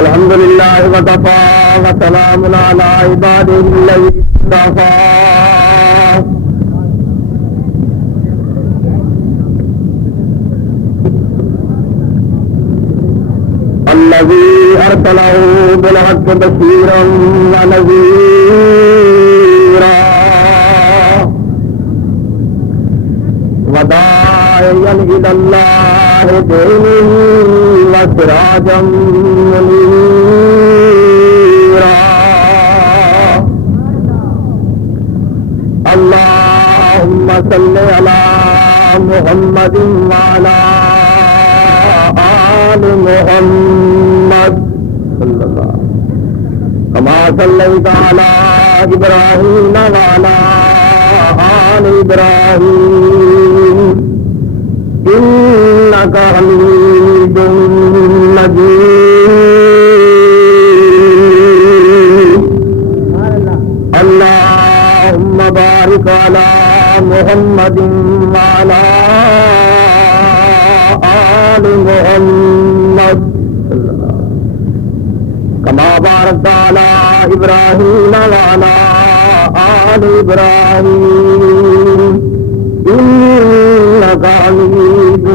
الحمد لله وكفى وسلام على عباده الذين اصطفى الذي أرسله بالحق بشيرا ونذيرا وداعيا إلى الله بإذنه وسراجا منيرا اللهم صل على محمد وعلى آل محمد صلى الله كما صليت على إبراهيم وعلى آل إبراهيم إنك حميد مجيد اللهم بارك على محمد وعلى آل محمد كما باركت على إبراهيم وعلى آل إبراهيم إنك حميد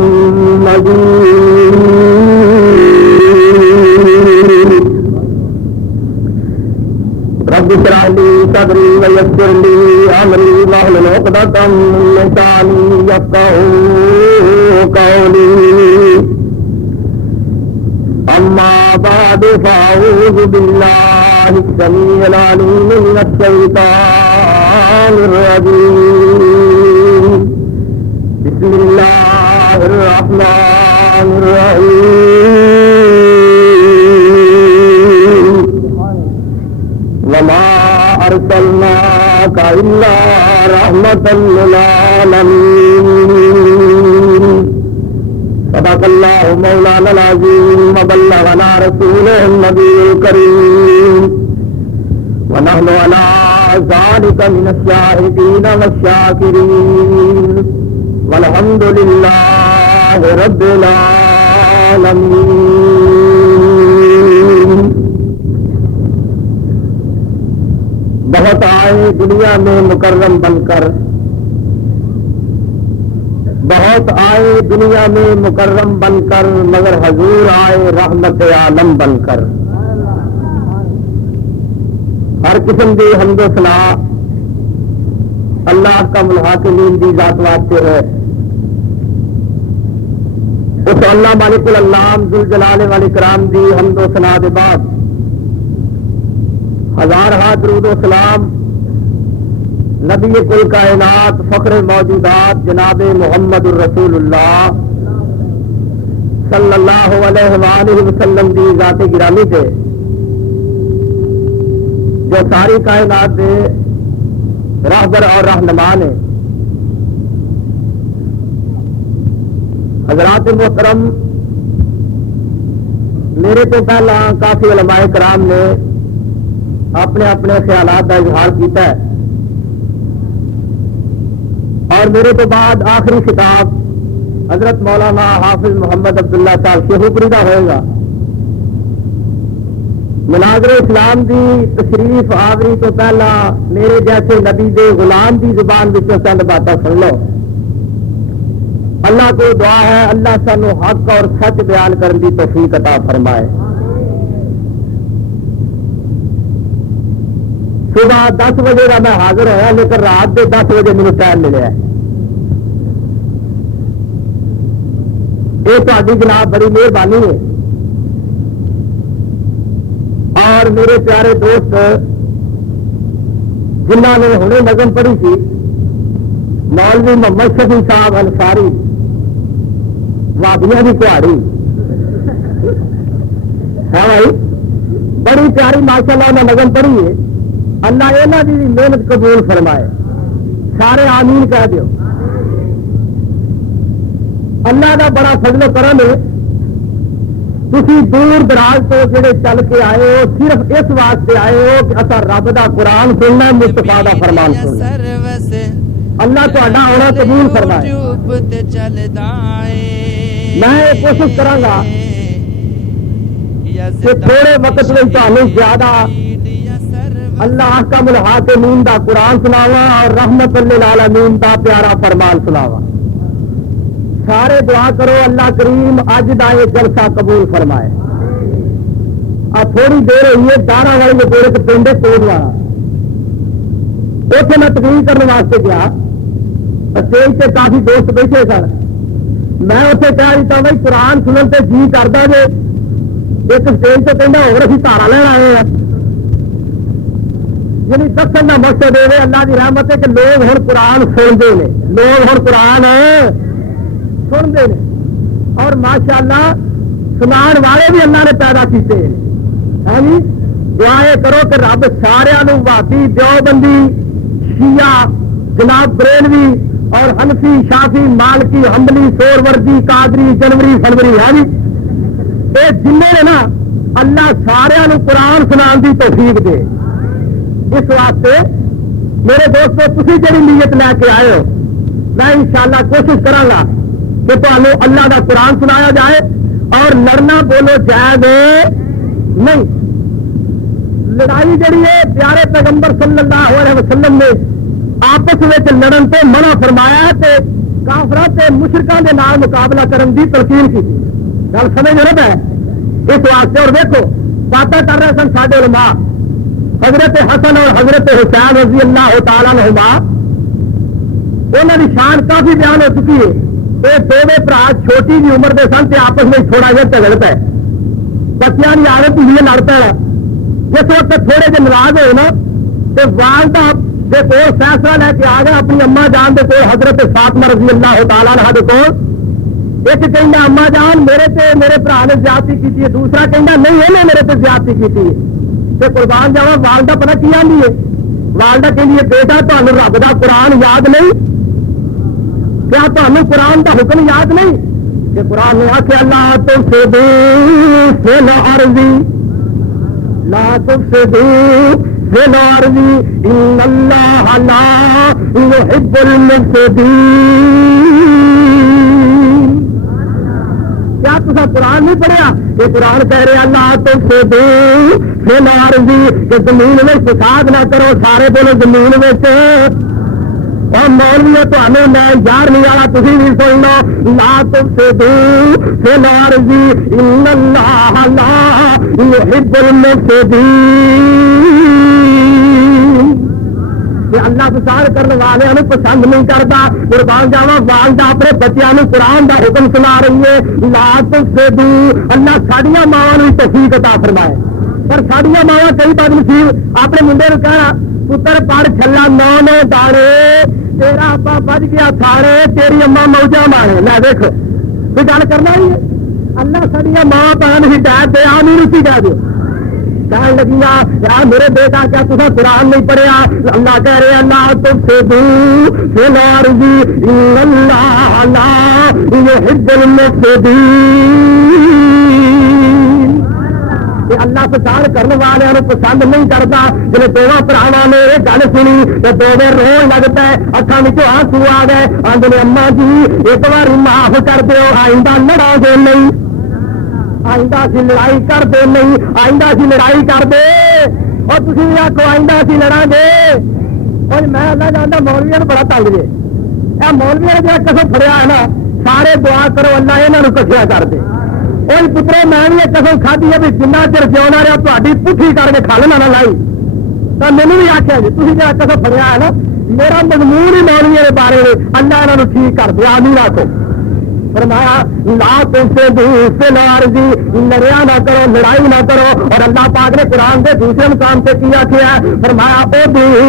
مجيد رب اشرح لي صدري ويسر لي أمري واحلل عقدة من لساني يفقهوا قولي أما بعد فأعوذ بالله السميع العليم من الشيطان الرجيم بسم الله الرحمن الرحيم وما أرسلناك إلا رحمة للعالمين صدق الله مولانا العظيم وبلغنا رسوله النبي الكريم ونحن على ذلك من الشاهدين والشاكرين والحمد لله رب العالمين بہت آئے دنیا میں مکرم بن کر بہت آئے دنیا میں مکرم بن کر مگر حضور آئے رحمت عالم بن کر ہر قسم کی حمد و ثنا اللہ کا ملحاقین دی ذات واسطے ہے اس اللہ مالک العلام ذوالجلال والاکرام دی حمد و ثنا کے بعد ہزار درود و سلام نبی کل کائنات فخر موجودات جناب محمد الرسول اللہ صلی اللہ علیہ وآلہ وسلم دی ذات گرامی سے جو ساری کائنات دے راہبر اور رہنما نے حضرات محترم میرے تو پہلا کافی علماء کرام نے اپنے اپنے خیالات کا اظہار کیتا ہے اور میرے تو بعد آخری خطاب حضرت مولانا حافظ محمد عبداللہ صاحب شیخوپوری کا ہوئے گا مناظر اسلام دی تشریف آوری تو پہلا میرے جیسے نبی دے غلام دی زبان وچوں چند باتیں سن لو اللہ کو دعا ہے اللہ سانو حق اور سچ بیان کرنے کی توفیق عطا فرمائے صبح 10 بجے کا میں حاضر ہوا لیکن رات کے 10 بجے میرے ٹائم ملے یہ تاری جناب بڑی مہربانی ہے اور میرے پیارے دوست جنہ نے ہنے نظم پڑھی تھی مولوی محمد شفیع صاحب انصاری وادیاں کی کہاڑی ہے بھائی بڑی پیاری ماشاء اللہ انہیں نظم پڑھی ہے اللہ یہاں کی محنت قبول فرمائے سارے آمین کہہ دیو اللہ کا بڑا فضل و کرم ہے تھی دور دراز تو جڑے چل کے آئے ہو صرف اس واسطے آئے ہو کہ اصا رب دا قرآن سننا مصطفیٰ دا فرمان سننا اللہ تہاڈا آنا قبول فرمائے میں کوشش کراں گا کہ تھوڑے وقت میں تمہیں زیادہ اللہ کا الحاکمین دا قرآن سناوا اور رحمت للعالمین دا پیارا فرمان سناوا. سارے دعا کرو اللہ کریم اج دا یہ جلسہ قبول فرمائے. تھوڑی دیر ہوئی ہے دارا والے پورے کے پنڈے توڑ والا اتنے میں تقریر کرنے واسطے گیا. اسٹیج سے کافی دوست بیٹھے سن. میں اتنے کہہ دیتا بھائی قرآن سنن سے جی کرتا جی ایک اسٹیج سے کہنا اور ابھی تارا لین آئے ہیں. یعنی دسن کا مقصد یہ اللہ کی رحمت ہے کہ لوگ ہر قرآن سنتے ہیں. لوگ ہر قرآن سنتے ہیں اور ماشاء اللہ سنان والے بھی اللہ نے پیدا کیتے ہیں. دعائیں کرو کہ رب سارا وہابی دیوبندی شیعہ جناب بریلوی اور حنفی شافی مالکی حنبلی سوروردی قادری جنوری فروری ہے یہ جن نے نا اللہ سارا قرآن سنان کی توفیق دے. اس واسطے میرے دوستو تسی جڑی نیت لے کے آئے ہو میں انشاءاللہ کوشش کروں گا کہ تمہیں اللہ کا قرآن سنایا جائے اور لڑنا بولو جائز نہیں. لڑائی جڑی ہے پیارے پیغمبر صلی اللہ علیہ وسلم نے آپس میں لڑن تو منع فرمایا تے کافراں تے مشرکاں دے نال مقابلہ کرن دی تلقین کی. گل سمجھ رہے ہیں اس واسطے. اور دیکھو باتیں کر رہے سن ساڈے علماء حضرت حسن اور حضرت حسین رضی اللہ تعالیٰ عنہما انہوں کی شان کافی بیان ہو چکی ہے. یہ دونوں برا چھوٹی جی عمر کے سن تے آپس میں تھوڑا جہا جھگڑ پہ بچیاں کی عادت ہوئی لڑ پہ. جس وقت تھوڑے جہے ناراض ہوئے نا تو والدہ کے کول فیصلہ لے کے آ گیا اپنی اما جان کے کول حضرت فاطمہ رضی اللہ تعالیٰ عنہا کے کول. ایک کہنا اما جان میرے برا نے زیادتی کی ہے. دوسرا کہنا نہیں انہیں میرے پہ زیادتی کی ہے. تو قربان جاوا والدہ پتہ کی آندی ہے. والدہ کہ بیٹا تمہیں رب کا قرآن یاد نہیں؟ کیا تمہیں قرآن کا حکم یاد نہیں کہ قرآن نے آخیا لا تفسدوا فی الارض لا تفسدوا فی الارض ان اللہ لا یحب المفسدین. کیا تصا قرآن نہیں پڑھیا کہ قرآن کہہ رہے اللہ تفسدوا فی الارض کہ زمین میں فساد نہ کرو. سارے بولو زمین میں اور مولوی تمہیں میں 11ویں والا تھی بھی سن لو لا تفسدوا فی الارض ان اللہ لا یحب المفسدین. اللہ فساد کرنے والوں پسند نہیں کرتا. قربان جاوا والدہ اپنے بچوں قرآن کا حکم سنا رہی ہے لا تفسدوا. اللہ ساڈیاں ماواں توفیق عطا فرمائے. پر ساڈیاں ماواں کئی بار نصیب اپنے منڈے کو کہنا پتر پڑھ چھلا 9 داڑے تیرا ابا بج گیا سارے تیری اما موجہ مارے. لے دیکھ کوئی گل کرنا ہی ہے. اللہ ساڈیاں ماں بہن ہدایت دے آمین اسی کہہ دو. کہنے لگیاں یار میرے بیٹا کیا تسا قرآن نہیں پڑھیا؟ اللہ کہہ رہے اللہ تفسدوا فی الارض ان اللہ لا یحب المفسدین. اللہ فساد کرنے والوں پسند نہیں کرتا. جب دونوں براواں نے یہ گل سنی تو دونوں رون لگتا ہے. اکھاں وچوں آنسو آ گئے. آندے اما جی ایک بار معاف کر دو آئندہ لڑا دے نہیں. آئندہ سی لڑائی کر دے نہیں. آئندہ سی لڑائی کر دے اور تھی بھی آخو آئندہ سی لڑا گے. اور میں اللہ جانتا مولویوں بڑا تنگ جے. یہ مولویوں نے قسم پڑیا ہے نا سارے دعا کرو اللہ یہاں کٹیا کر دے. اور پترے میں بھی ایک قسم کھدی ہے بھی جنہ چر جیونا رہا تاری پٹھی کر کے کھا لینا لائی تو مینو بھی آخیا جی تھی جا قسم پڑیا ہے نا میرا مضمون ہی مولوی کے بارے میں اللہ یہاں ٹھیک کر دیا نہیں رکھو. فرمایا لا تفسدوا فی الارض لڑیا نہ کرو لڑائی نہ کرو. اور اللہ پاک نے قرآن کے دوسرے مقام سے کیا کیا فرمایا ادعوا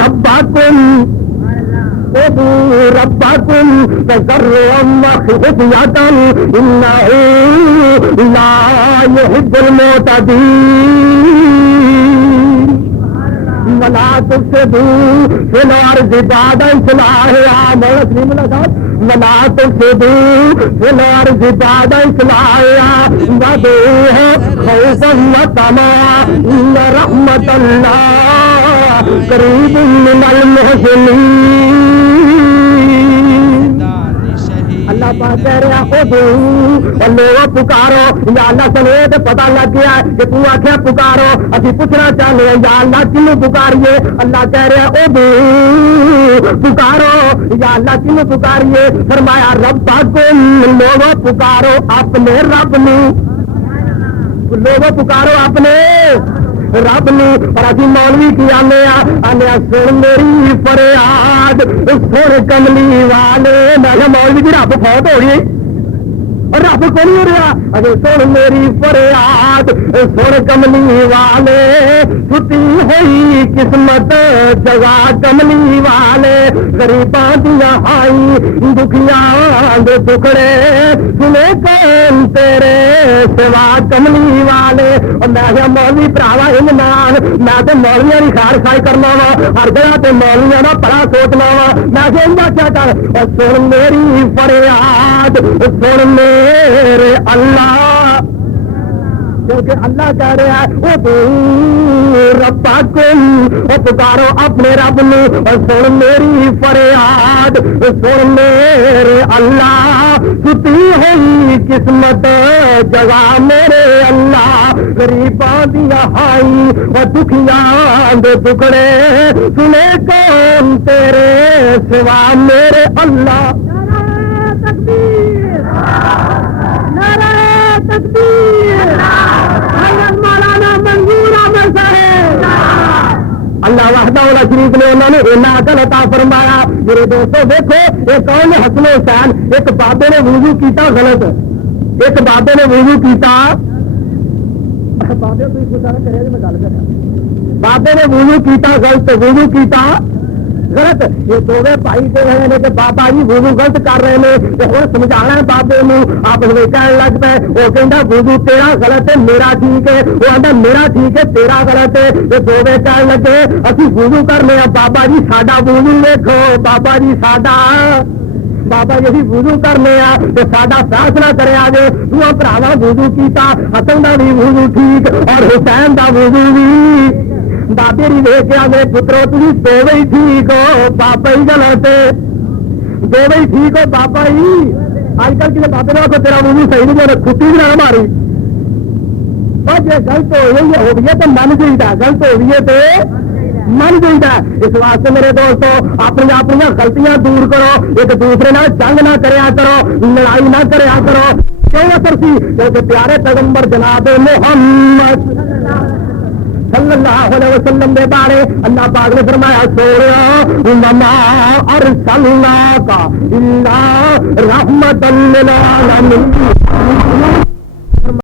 ربکم ربکم تضرعا وخفیۃ انہ لا یحب المعتدین. ولا تفسدوا فی الارض بعد اصلاحها مسلم لگات ولا تفسدوا فی الارض بعد اصلاحها وادعوه خوفا وطمعا ان رحمت اللہ قریب من المحسنین. اللہ پاک کہہ رہا او لوگوں پکارو یا اللہ سمیت پتہ لگ گیا کہ تو آخیا پکارو ابھی پوچھنا چاہتے ہیں یا اللہ کنوں پکاریے اللہ کہہ رہا او پکارو یا اللہ کنوں پکاریے فرمایا ربکم لوگوں پکارو اپنے رب نو لوگوں پکارو اپنے رب نو اور ابھی مولوی کی آنے سن میری فریاد سن کملی والے میں مولوی کی رب فوت ہو گئی اور رب کو نہیں ہو رہا اگر سن میری فریاد سن کملی والے چھٹی ہوئی قسمت جگہ کملی والے غریباں دیا ہائی دکھیاں دے ٹکڑے سنے کون تیرے سوا کملی والے اور میں مولوی پراوا امنان میں تو مولویاں کی خیر خائی کرنا وا ہر جگہ تے مولویاں کا بڑا سوچنا وا میں کیا کر اور سن میری فریاد سن میرے اللہ کیونکہ اللہ کہہ رہا ہے وہ ربکم اور پکارو اپنے رب نو اور سن میری فریاد سن میرے اللہ چھٹی ہوئی قسمت جگہ میرے اللہ غریباں دیا ہائی اور دکھیاں دے ٹکڑے سنے کون تیرے سوا میرے اللہ مولانا منظور احمد صاحب اللہ وحدہ لا شریف نے انہوں نے اینا عقل عطا فرمایا میرے دوستو دیکھو ایک کون حسن حسین ایک بابے نے وضو کیتا غلط ایک بابے نے وضو کیتا بابے کوئی گزارا کرے میں گل کرا بابے نے وضو کیتا غلط وضو کیتا غلط یہ دونوں بھائی جو رہے ہیں کہ بابا جی وضو غلط کر رہے ہیں تو ہوں سمجھانا ہے بابے نو آپ کہنے لگتا ہے وہ کہنا وضو تیرا غلط ہے میرا ٹھیک ہے وہ آتا میرا ٹھیک ہے تیرا غلط ہے یہ دونوں کہنے لگے ابھی وضو کرنے ہیں بابا جی ساڈا وضو دیکھو بابا جی ساڈا بابا جی وضو کرنے تو ساڈا فیصلہ کرے آگے تو بھراوا وضو کیتا حسن کا بھی وضو ٹھیک اور حسین کا وضو بھی بابے ری لے کے آگے پترو تھی دو ہی ٹھیک ہو بابا ہی غلط دو ہی ٹھیک ہو بابا ہی آج کل کسی بابے نے کو تیرا وضو صحیح نہیں کھٹی بھی نہ ماری اور جی غلط ہو گئی ہے تو من چاہیے غلط ہو گئی ہے تو من چاہیے اس واسطے میرے دوستو اپنی اپنی غلطیاں دور کرو ایک دوسرے نال جنگ نہ کریا کرو لڑائی نہ کریا کرو کیوں اثر سی کیونکہ پیارے پیغمبر جناب محمد صلی اللہ علیہ وسلم دے بارے اللہ پاک نے فرمایا سویا وما ارسلناک الا رحمۃ للعالمین